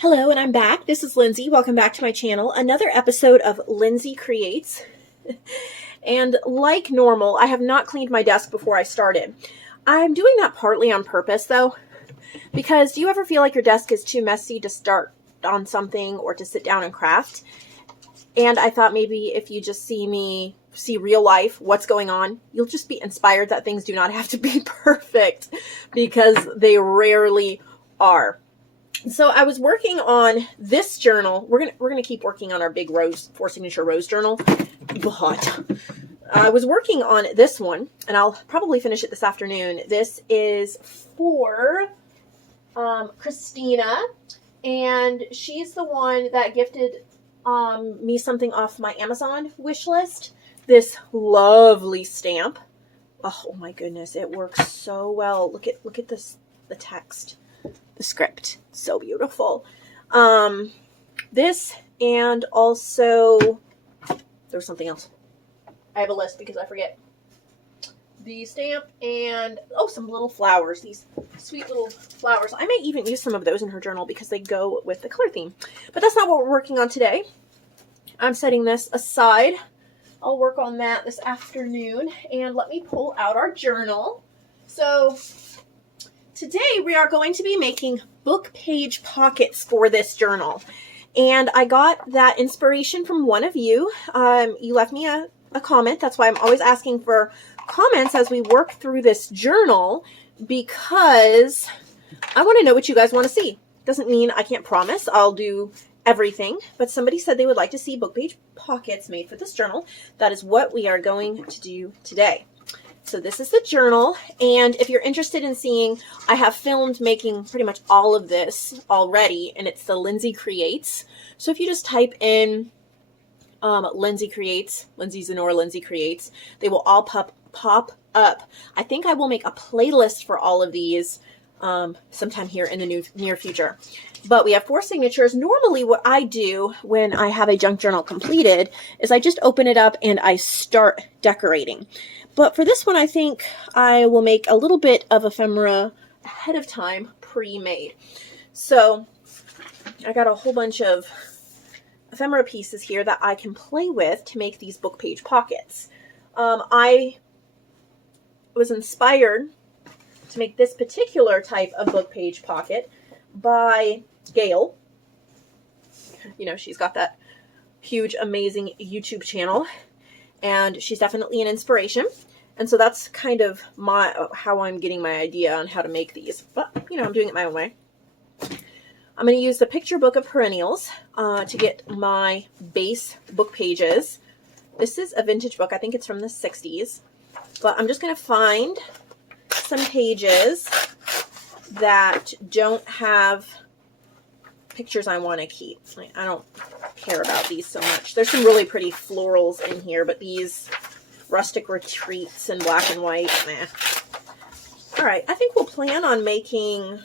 Hello, and I'm back. This is Lindsay. Welcome back to my channel. Another episode of Lindsay Creates. And like normal, I have not cleaned my desk before I started. I'm doing that partly on purpose, though, because do you ever feel like your desk is too messy to start on something or to sit down and craft? And I thought maybe if you just see real life, what's going on, you'll just be inspired that things do not have to be perfect, because they rarely are. So I was working on this journal. We're gonna keep working on our big rose 4-signature rose journal, but I was working on this one, and I'll probably finish it this afternoon. This is for Christina, and she's the one that gifted me something off my Amazon wish list. This lovely stamp. Oh my goodness, it works so well. Look at this, the text. The script, so beautiful. This, and also there was something else. I have a list because I forget. The stamp and some little flowers, these sweet little flowers. I may even use some of those in her journal because they go with the color theme. But that's not what we're working on today. I'm setting this aside. I'll work on that this afternoon, and let me pull out our journal. So today we are going to be making book page pockets for this journal. And I got that inspiration from one of you. You left me a comment. That's why I'm always asking for comments as we work through this journal, because I want to know what you guys want to see. Doesn't mean I can't promise I'll do everything, but somebody said they would like to see book page pockets made for this journal. That is what we are going to do today. So this is the journal, and if you're interested in seeing, I have filmed making pretty much all of this already, and it's the Lindsay Creates. So if you just type in Lindsay Creates, Lindsay Zenor Lindsay Creates, they will all pop up. I think I will make a playlist for all of these sometime here in the near future. But we have 4 signatures. Normally what I do when I have a junk journal completed is I just open it up and I start decorating. But for this one, I think I will make a little bit of ephemera ahead of time, pre-made. So I got a whole bunch of ephemera pieces here that I can play with to make these book page pockets. I was inspired to make this particular type of book page pocket by Gail. You know, she's got that huge, amazing YouTube channel, and she's definitely an inspiration. And so that's kind of how I'm getting my idea on how to make these. But, you know, I'm doing it my own way. I'm going to use the Picture Book of Perennials to get my base book pages. This is a vintage book. I think it's from the 60s. But I'm just going to find some pages that don't have pictures I want to keep. I don't care about these so much. There's some really pretty florals in here, but these rustic retreats in black and white, nah. All right, I think we'll plan on making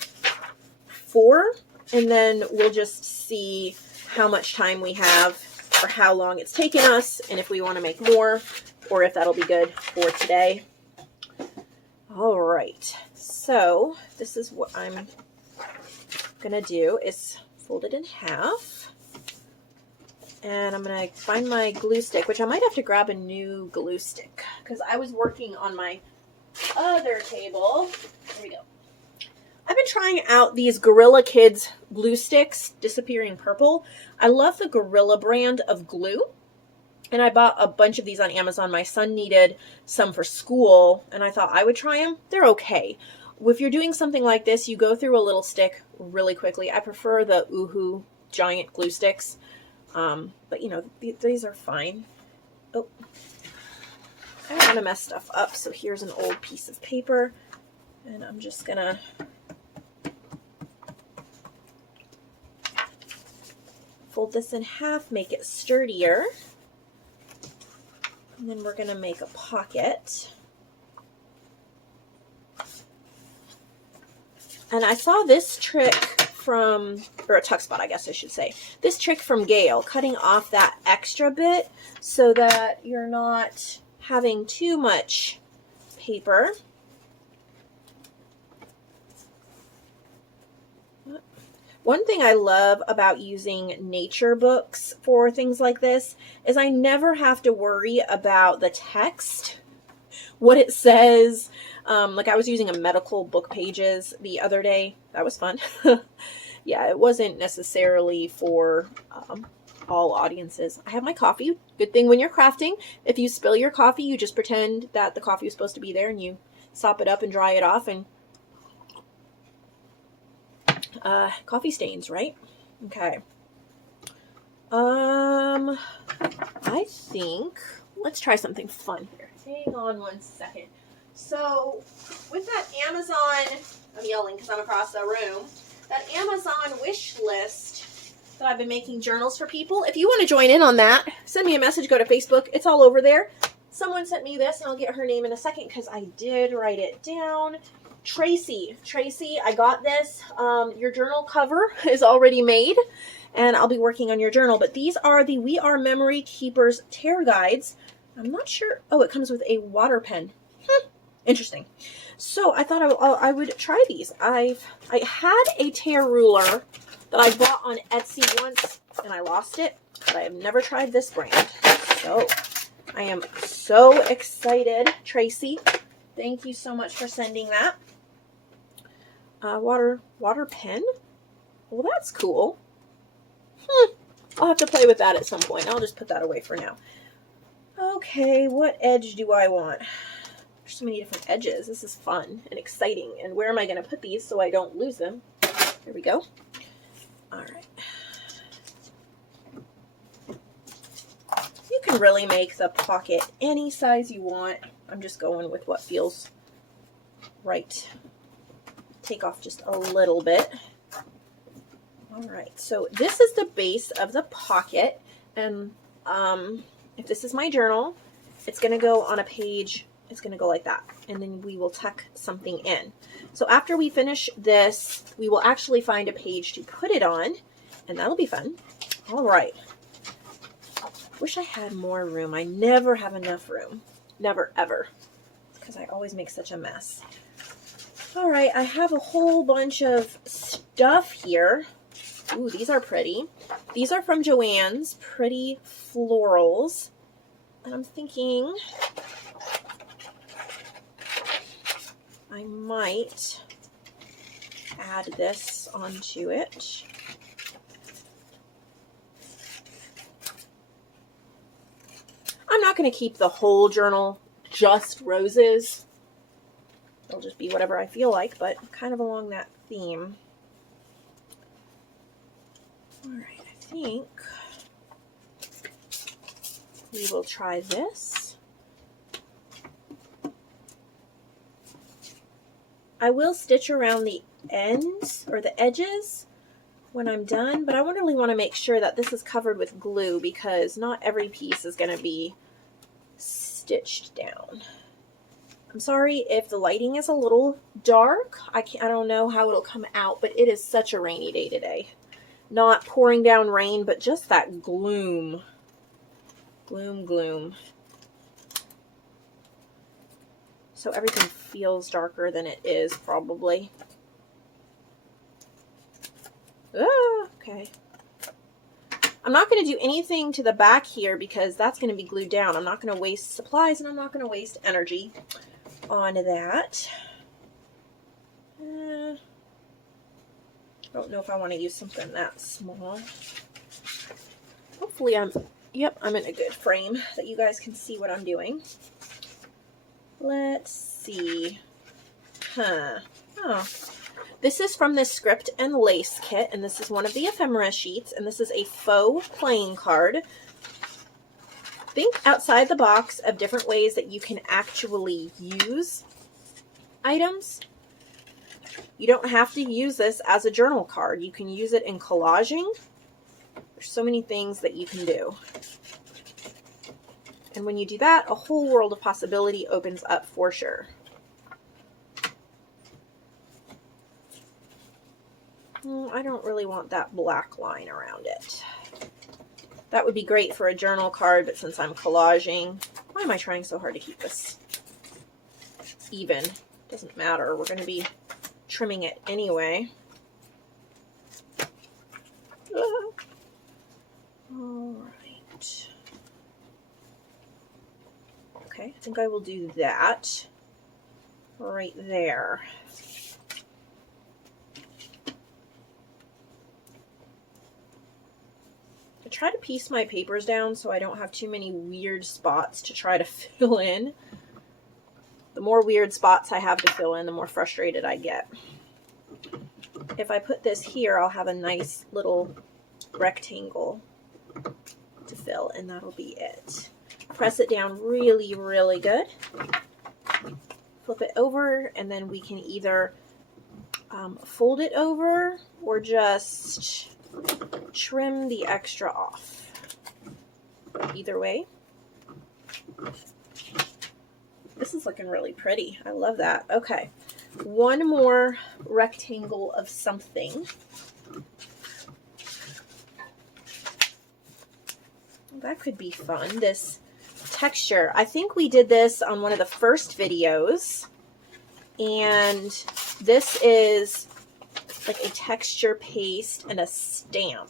4, and then we'll just see how much time we have or how long it's taken us, and if we want to make more, or if that'll be good for today. All right, so this is what I'm gonna do is fold it in half, and I'm gonna find my glue stick, which I might have to grab a new glue stick because I was working on my other table. There we go. I've been trying out these Gorilla Kids glue sticks, Disappearing Purple. I love the Gorilla brand of glue, and I bought a bunch of these on Amazon. My son needed some for school, and I thought I would try them. They're okay. If you're doing something like this, you go through a little stick really quickly. I prefer the Oohoo giant glue sticks, but you know, these are fine. Oh, I don't want to mess stuff up, so here's an old piece of paper, and I'm just gonna fold this in half, make it sturdier, and then we're gonna make a pocket. And I saw this trick from, or a tuck spot, I guess I should say. This trick from Gail, cutting off that extra bit so that you're not having too much paper. One thing I love about using nature books for things like this is I never have to worry about the text, what it says. Like I was using a medical book pages the other day. That was fun. Yeah, it wasn't necessarily for all audiences. I have my coffee. Good thing when you're crafting, if you spill your coffee, you just pretend that the coffee was supposed to be there and you sop it up and dry it off, and coffee stains, right? Okay. I think let's try something fun here. Hang on one second. So with that Amazon, I'm yelling because I'm across the room, that Amazon wish list that I've been making journals for people. If you want to join in on that, send me a message, go to Facebook. It's all over there. Someone sent me this, and I'll get her name in a second because I did write it down. Tracy, I got this. Your journal cover is already made, and I'll be working on your journal. But these are the We Are Memory Keepers Tear Guides. I'm not sure. Oh, it comes with a water pen. Interesting. So I thought I would try these. I had a tear ruler that I bought on Etsy once, and I lost it, but I have never tried this brand. So I am so excited. Tracy, thank you so much for sending that. Water pen. Well, that's cool. I'll have to play with that at some point. I'll just put that away for now. Okay, what edge do I want? There's so many different edges. This is fun and exciting. And where am I going to put these so I don't lose them? There we go. All right. You can really make the pocket any size you want. I'm just going with what feels right. Take off just a little bit. All right, so this is the base of the pocket, and if this is my journal, it's going to go on a page. It's going to go like that, and then we will tuck something in. So after we finish this, we will actually find a page to put it on, and that'll be fun. All right. Wish I had more room. I never have enough room. Never, ever. Because I always make such a mess. All right, I have a whole bunch of stuff here. Ooh, these are pretty. These are from Joann's Pretty Florals. And I'm thinking I might add this onto it. I'm not going to keep the whole journal just roses. It'll just be whatever I feel like, but kind of along that theme. All right, I think we will try this. I will stitch around the ends or the edges when I'm done, but I really want to make sure that this is covered with glue because not every piece is going to be stitched down. I'm sorry if the lighting is a little dark. I don't know how it'll come out, but it is such a rainy day today. Not pouring down rain, but just that gloom. Gloom. So everything feels darker than it is, probably. Ah, okay. I'm not going to do anything to the back here because that's going to be glued down. I'm not going to waste supplies and I'm not going to waste energy on that. I don't know if I want to use something that small. Hopefully I'm in a good frame that you guys can see what I'm doing. Let's see. Oh. This is from the Script and Lace kit, and this is one of the ephemera sheets, and this is a faux playing card. Think outside the box of different ways that you can actually use items. You don't have to use this as a journal card. You can use it in collaging. There's so many things that you can do. And when you do that, a whole world of possibility opens up for sure. I don't really want that black line around it. That would be great for a journal card, but since I'm collaging, why am I trying so hard to keep this even? Doesn't matter. We're going to be trimming it anyway. All right. Okay, I think I will do that right there. I try to piece my papers down so I don't have too many weird spots to try to fill in. The more weird spots I have to fill in, the more frustrated I get. If I put this here, I'll have a nice little rectangle to fill, and that'll be it. Press it down really, really good. Flip it over, and then we can either fold it over or just trim the extra off. Either way. This is looking really pretty. I love that. Okay. One more rectangle of something. That could be fun. This texture. I think we did this on one of the first videos. And this is like a texture paste and a stamp.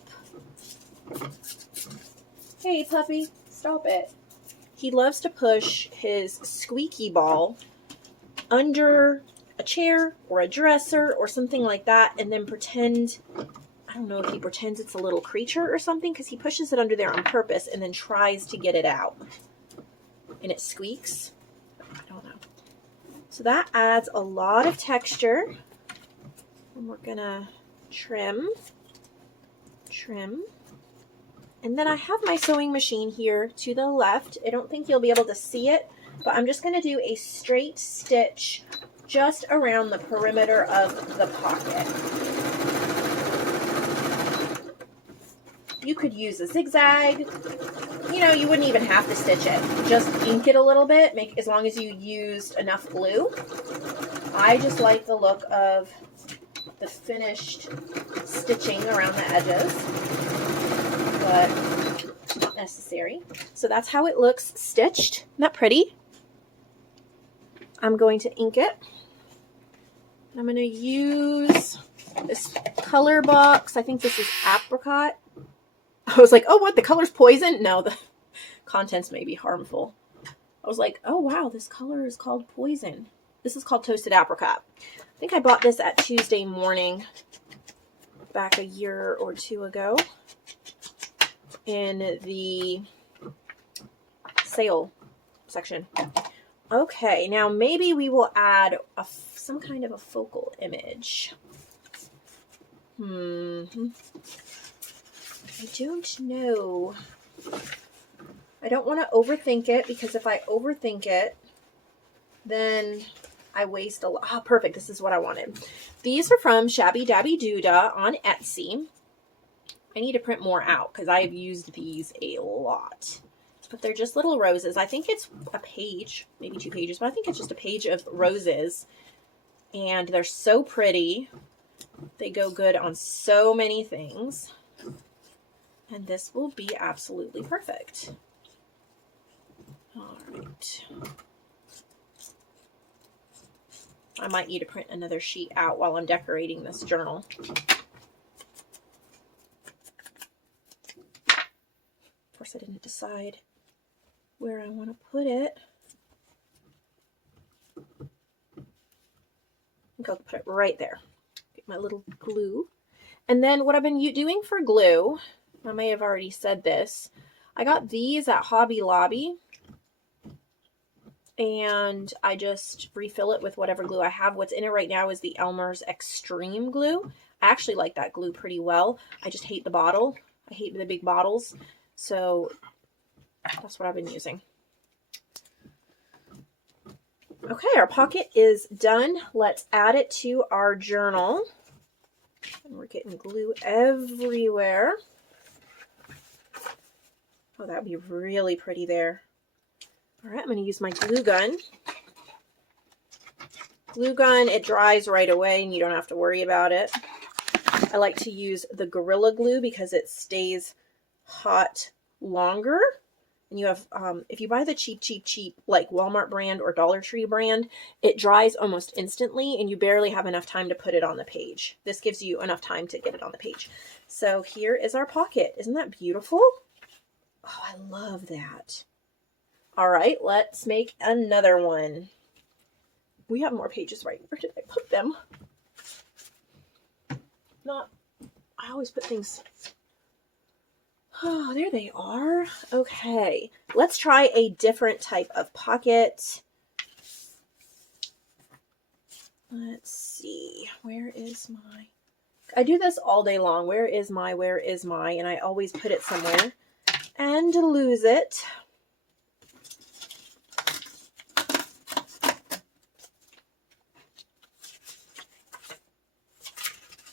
Hey, puppy, stop it. He loves to push his squeaky ball under a chair or a dresser or something like that and then pretend, I don't know if he pretends it's a little creature or something, because he pushes it under there on purpose and then tries to get it out. And it squeaks. I don't know. So that adds a lot of texture. And we're gonna trim. And then I have my sewing machine here to the left. I don't think you'll be able to see it, but I'm just gonna do a straight stitch just around the perimeter of the pocket. You could use a zigzag. You know, you wouldn't even have to stitch it. Just ink it a little bit, as long as you used enough glue. I just like the look of the finished stitching around the edges, but not necessary. So that's how it looks stitched. Isn't that pretty? I'm going to ink it. I'm going to use this color box. I think this is apricot. I was like, oh, what? The color's poison? No, the contents may be harmful. I was like, oh, wow, this color is called poison. This is called toasted apricot. I think I bought this at Tuesday Morning back a year or two ago in the sale section. Okay, now maybe we will add some kind of a focal image. I don't know. I don't want to overthink it, because if I overthink it, then I waste a lot. Oh, perfect. This is what I wanted. These are from Shabby Dabby Doodah on Etsy. I need to print more out because I've used these a lot. But they're just little roses. I think it's a page, maybe 2 pages, but I think it's just a page of roses. And they're so pretty. They go good on so many things. And this will be absolutely perfect. All right. I might need to print another sheet out while I'm decorating this journal. Of course, I didn't decide where I want to put it. I think I'll put it right there. Get my little glue. And then what I've been doing for glue, I may have already said this, I got these at Hobby Lobby. And I just refill it with whatever glue I have. What's in it right now is the Elmer's Extreme glue. I actually like that glue pretty well. I just hate the bottle. I hate the big bottles. So that's what I've been using. Okay, our pocket is done. Let's add it to our journal. And we're getting glue everywhere. Oh, that would be really pretty there. All right, I'm going to use my glue gun. Glue gun, it dries right away and you don't have to worry about it. I like to use the Gorilla Glue because it stays hot longer. And you have, if you buy the cheap, like Walmart brand or Dollar Tree brand, it dries almost instantly and you barely have enough time to put it on the page. This gives you enough time to get it on the page. So here is our pocket. Isn't that beautiful? Oh, I love that. All right, let's make another one. We have more pages, right? Where did I put them? I always put things. Oh, there they are. Okay, let's try a different type of pocket. Let's see. Where is my... I do this all day long. Where is my? And I always put it somewhere and lose it.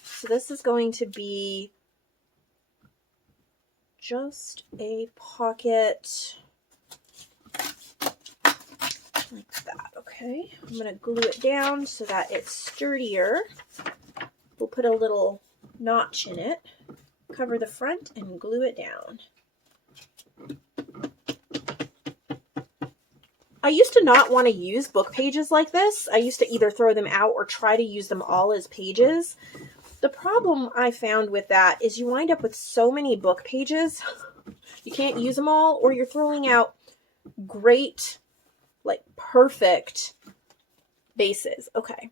So this is going to be just a pocket like that, okay? I'm going to glue it down so that it's sturdier. We'll put a little notch in it, cover the front, and glue it down. I used to not want to use book pages like this. I used to either throw them out or try to use them all as pages. The problem I found with that is you wind up with so many book pages. You can't use them all, or you're throwing out great, like perfect bases. Okay.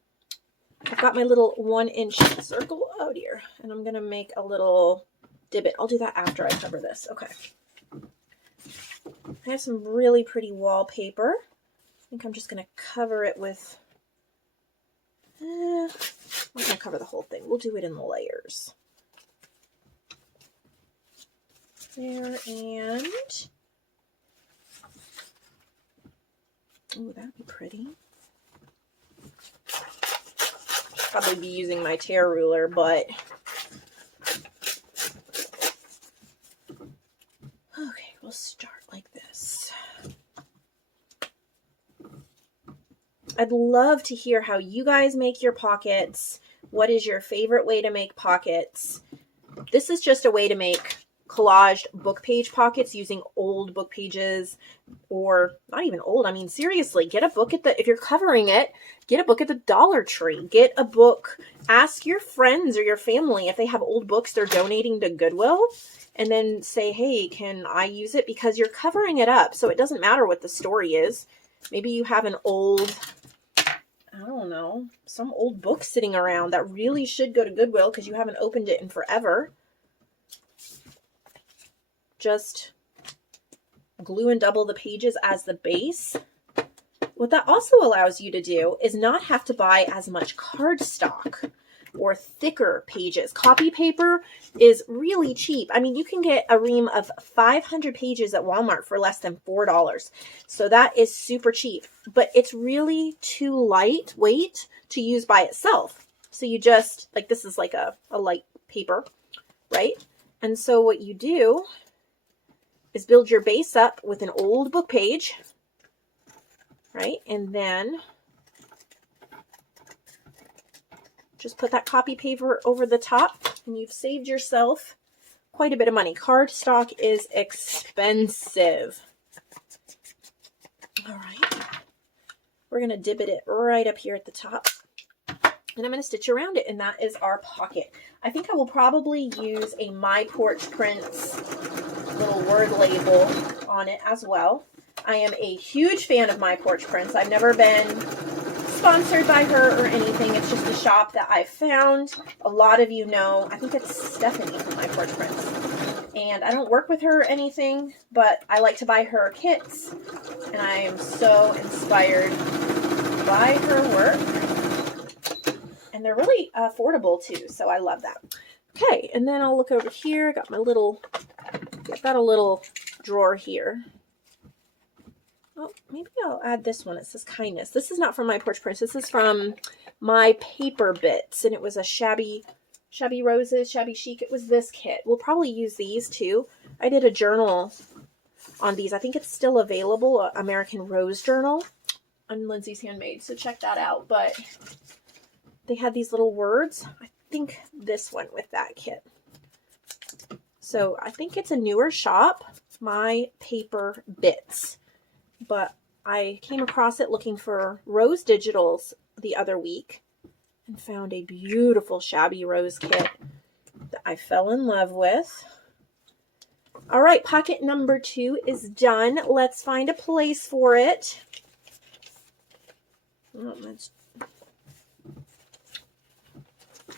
I've got my little 1-inch circle. Oh dear. And I'm going to make a little divot. I'll do that after I cover this. Okay. I have some really pretty wallpaper. I think I'm just going to cover it with... I'm not going to cover the whole thing. We'll do it in layers. There, and... oh, that'd be pretty. Probably be using my tear ruler, but... okay, we'll start like this. I'd love to hear how you guys make your pockets. What is your favorite way to make pockets? This is just a way to make collaged book page pockets using old book pages, or not even old. I mean, seriously, get a book at the, if you're covering it, get a book at the Dollar Tree. Get a book, ask your friends or your family if they have old books they're donating to Goodwill, and then say, hey, can I use it? Because you're covering it up, so it doesn't matter what the story is. Maybe you have an old... I don't know, some old book sitting around that really should go to Goodwill because you haven't opened it in forever. Just glue and double the pages as the base. What that also allows you to do is not have to buy as much cardstock or thicker pages. Copy paper is really cheap. I mean, you can get a ream of 500 pages at Walmart for less than $4. So that is super cheap, but it's really too lightweight to use by itself. So you just, like, this is like a light paper, right? And so what you do is build your base up with an old book page, right? And then just put that copy paper over the top, and you've saved yourself quite a bit of money. Cardstock is expensive. All right. We're going to divot it right up here at the top, and I'm going to stitch around it, and that is our pocket. I think I will probably use a My Porch Prints little word label on it as well. I am a huge fan of My Porch Prints. I've never been sponsored by her or anything. It's just a shop that I found. A lot of you know, I think it's Stephanie from My Porch Prints. And I don't work with her or anything, but I like to buy her kits. And I am so inspired by her work. And they're really affordable too, so I love that. Okay, and then I'll look over here. Got my little, I've got a little drawer here. Oh, maybe I'll add this one. It says kindness. This is not from My Porch Prints. This is from My Paper Bits, and it was a shabby roses, shabby chic. It was this kit. We'll probably use these too. I did a journal on these. I think it's still available, American Rose Journal on Lindsey's Handmade, so check that out. But they had these little words. I think this went with that kit. So I think it's a newer shop, My Paper Bits. But I came across it looking for rose digitals the other week and found a beautiful shabby rose kit that I fell in love with. All right, pocket number 2 is done. Let's find a place for it. Oh,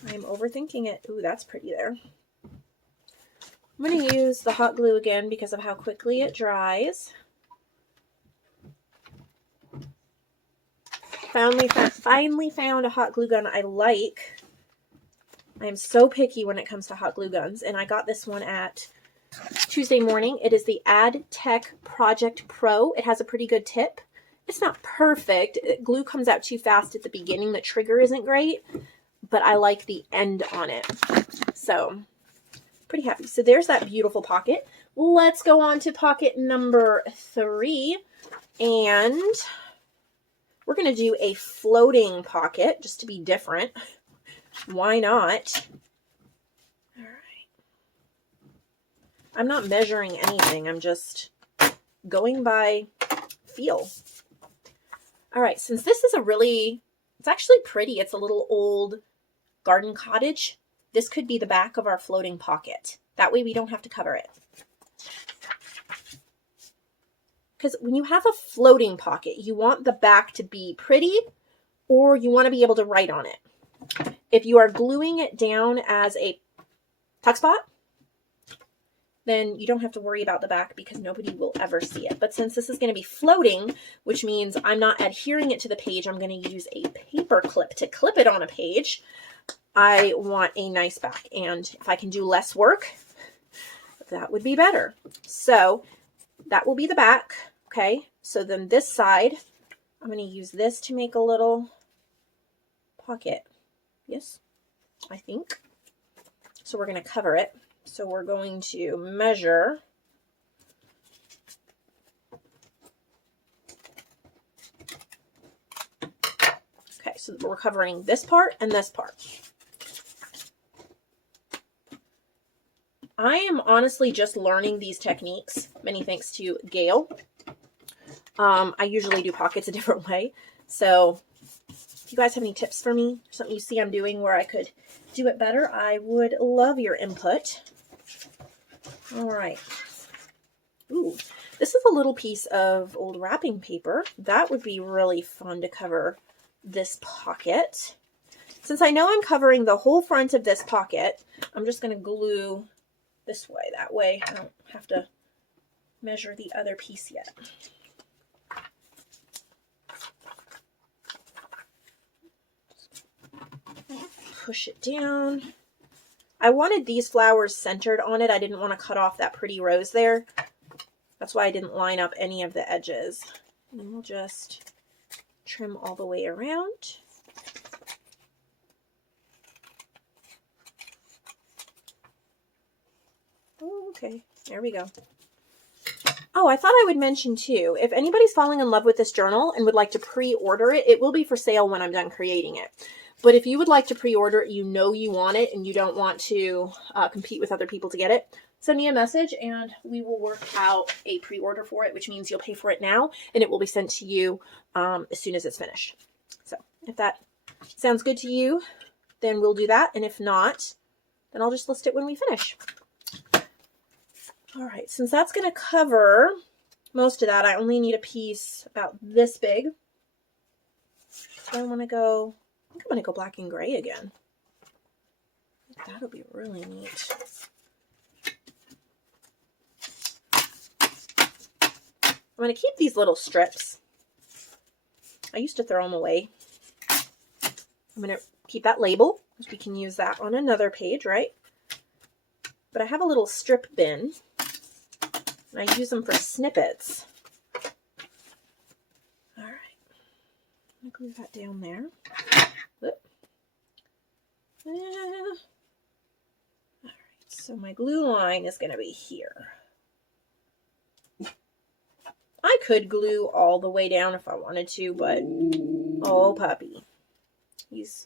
I'm overthinking it. Ooh, that's pretty there. I'm going to use the hot glue again because of how quickly it dries. Finally found a hot glue gun I like. I am so picky when it comes to hot glue guns, and I got this one at Tuesday Morning. It is the AdTech Project Pro. It has a pretty good tip. It's not perfect. Glue comes out too fast at the beginning. The trigger isn't great, but I like the end on it. So, pretty happy. So there's that beautiful pocket. Let's go on to pocket number 3, and we're going to do a floating pocket just to be different. Why not? All right. I'm not measuring anything. I'm just going by feel. All right. Since this is it's actually pretty. It's a little old garden cottage. This could be the back of our floating pocket. That way we don't have to cover it. Because when you have a floating pocket, you want the back to be pretty, or you want to be able to write on it. If you are gluing it down as a tuck spot, then you don't have to worry about the back because nobody will ever see it. But since this is going to be floating, which means I'm not adhering it to the page, I'm going to use a paper clip to clip it on a page. I want a nice back, and if I can do less work, that would be better. So that will be the back. Okay, so then this side, I'm going to use this to make a little pocket. Yes, I think. So we're going to cover it. So we're going to measure. Okay, so we're covering this part and this part. I am honestly just learning these techniques, many thanks to Gail. I usually do pockets a different way. So if you guys have any tips for me, something you see I'm doing where I could do it better, I would love your input. All right. Ooh, this is a little piece of old wrapping paper. That would be really fun to cover this pocket. Since I know I'm covering the whole front of this pocket, I'm just going to glue this way. That way I don't have to measure the other piece yet. Push it down. I wanted these flowers centered on it. I didn't want to cut off that pretty rose there. That's why I didn't line up any of the edges. And we'll just trim all the way around. Okay, there we go. Oh, I thought I would mention too, if anybody's falling in love with this journal and would like to pre-order it, it will be for sale when I'm done creating it. But if you would like to pre-order it, you know you want it, and you don't want to compete with other people to get it, send me a message and we will work out a pre-order for it, which means you'll pay for it now and it will be sent to you as soon as it's finished. So if that sounds good to you, then we'll do that. And if not, then I'll just list it when we finish. All right, since that's going to cover most of that, I only need a piece about this big. So I want to go... I think I'm going to go black and gray again. That'll be really neat. I'm going to keep these little strips. I used to throw them away. I'm going to keep that label, because we can use that on another page, right? But I have a little strip bin, and I use them for snippets. All right. I'm going to glue that down there. All right, so my glue line is going to be here. I could glue all the way down if I wanted to, but oh puppy, he's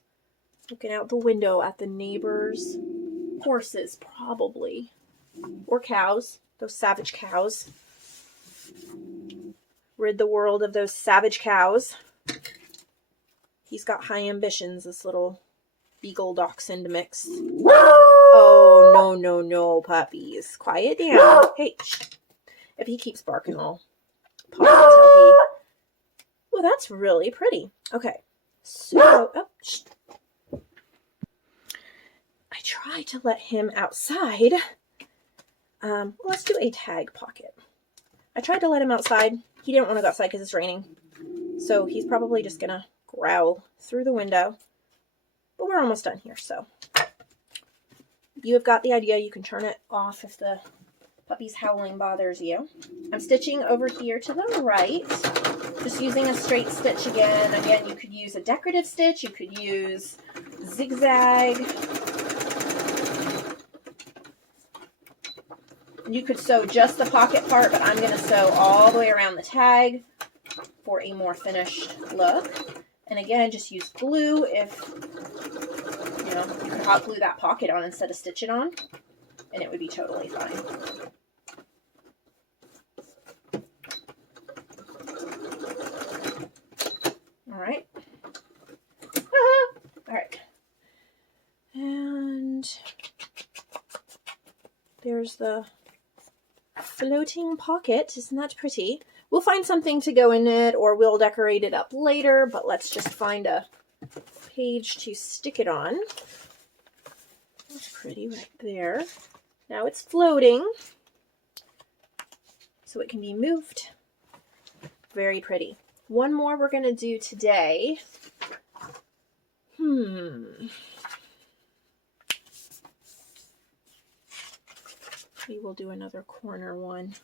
looking out the window at the neighbors' horses probably, or cows, those savage cows. Rid the world of those savage cows. He's got high ambitions, this little Beagle Dachshund mix. Oh, no, no, no, puppies. Quiet down. Hey, shh. If he keeps barking, I'll pause until he... Oh, that's really pretty. Okay. So, oh, shh. I try to let him outside. Let's do a tag pocket. I tried to let him outside. He didn't want to go outside because it's raining. So he's probably just going to growl through the window. But we're almost done here, so. You have got the idea. You can turn it off if the puppy's howling bothers you. I'm stitching over here to the right. Just using a straight stitch again. Again, you could use a decorative stitch. You could use zigzag. You could sew just the pocket part, but I'm going to sew all the way around the tag for a more finished look. And again, just use glue if, you know, you could hot glue that pocket on instead of stitch it on, and it would be totally fine. All right. All right. And there's the floating pocket. Isn't that pretty? We'll find something to go in it, or we'll decorate it up later, but let's just find a page to stick it on. That's pretty right there. Now it's floating, so it can be moved. Very pretty. One more we're going to do today. Maybe we'll do another corner one.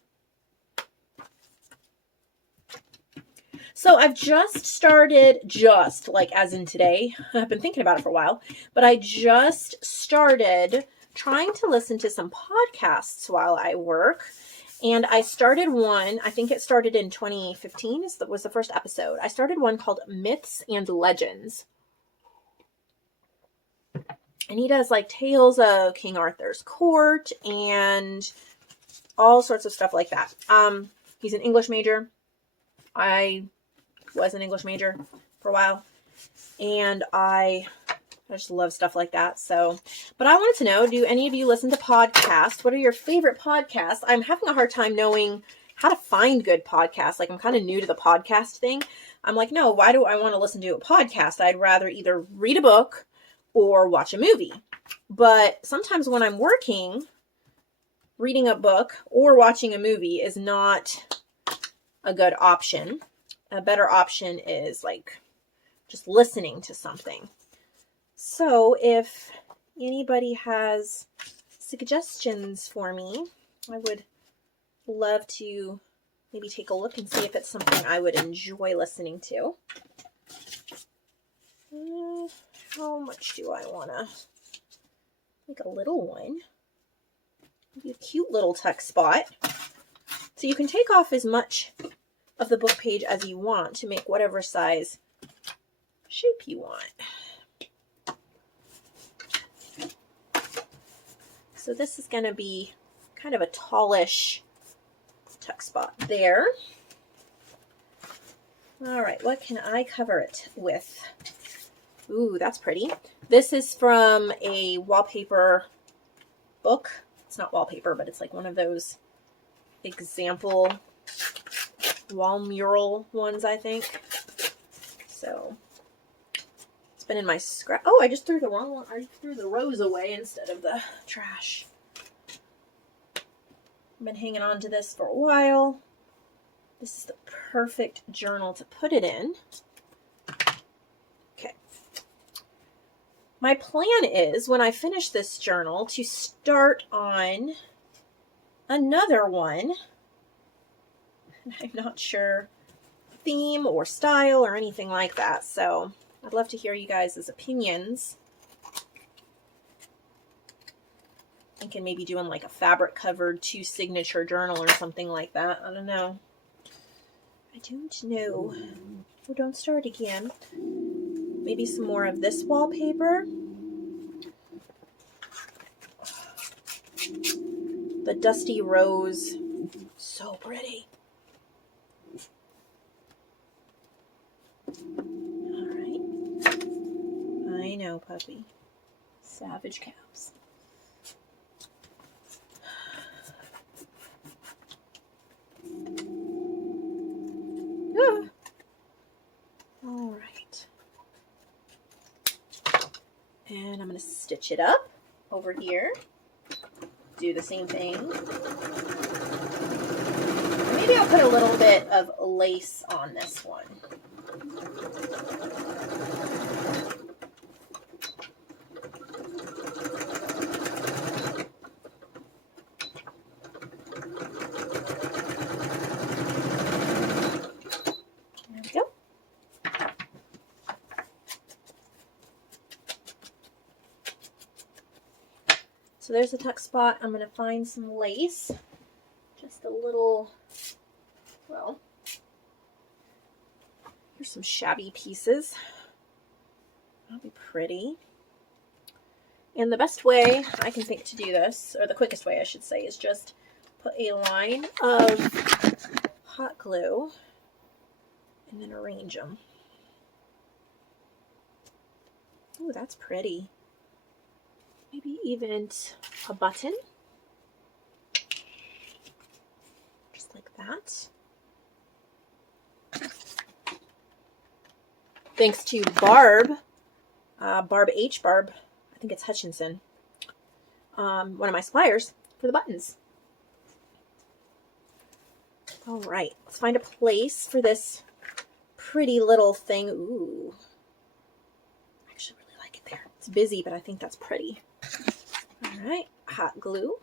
So I've just started, like as in today, I've been thinking about it for a while, but I just started trying to listen to some podcasts while I work. And I started one, I think it started in 2015, was the first episode. I started one called Myths and Legends. And he does like tales of King Arthur's court and all sorts of stuff like that. He's an English major. I was an English major for a while. And I just love stuff like that. So, but I wanted to know, do any of you listen to podcasts? What are your favorite podcasts? I'm having a hard time knowing how to find good podcasts. Like, I'm kind of new to the podcast thing. I'm like, no, why do I want to listen to a podcast? I'd rather either read a book or watch a movie. But sometimes when I'm working, reading a book or watching a movie is not a good option. A better option is like just listening to something. So if anybody has suggestions for me, I would love to maybe take a look and see if it's something I would enjoy listening to. How much do I want to make a little one? Maybe a cute little tuck spot. So you can take off as much of the book page as you want to make whatever size shape you want. So this is going to be kind of a tallish tuck spot there. All right, what can I cover it with? Ooh, that's pretty. This is from a wallpaper book. It's not wallpaper, but it's like one of those example wall mural ones, I think. So it's been in my scrap. Oh, I just threw the wrong one. I threw the rose away instead of the trash. I've been hanging on to this for a while. This is the perfect journal to put it in. Okay. My plan is, when I finish this journal, to start on another one. I'm not sure theme or style or anything like that, so I'd love to hear you guys' opinions. Thinking maybe doing like a fabric covered 2 signature journal or something like that. I don't know. I don't know. Oh, don't start again. Maybe some more of this wallpaper. The dusty rose. So pretty. All right. I know, puppy. Savage cows. stitch it up over here. Do the same thing. Maybe I'll put a little bit of lace on this one. There we go. So there's the tuck spot. I'm going to find some lace. Just a little, well, here's some shabby pieces. That'll be pretty. And the best way I can think to do this, or the quickest way I should say, is just put a line of hot glue and then arrange them. Ooh, that's pretty. Maybe even a button. Just like that. Thanks to Barb, Barb, I think it's Hutchinson, one of my suppliers for the buttons. All right, let's find a place for this pretty little thing. Ooh, I actually really like it there. It's busy, but I think that's pretty. All right, hot glue.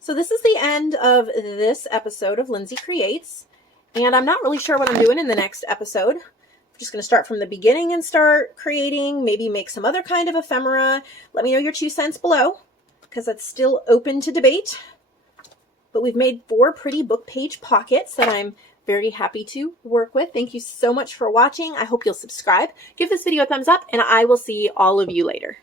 So this is the end of this episode of Lindsey Creates, and I'm not really sure what I'm doing in the next episode. I'm just going to start from the beginning and start creating, maybe make some other kind of ephemera. Let me know your 2 cents below, because that's still open to debate. But we've made 4 pretty book page pockets that I'm very happy to work with. Thank you so much for watching. I hope you'll subscribe, give this video a thumbs up, and I will see all of you later.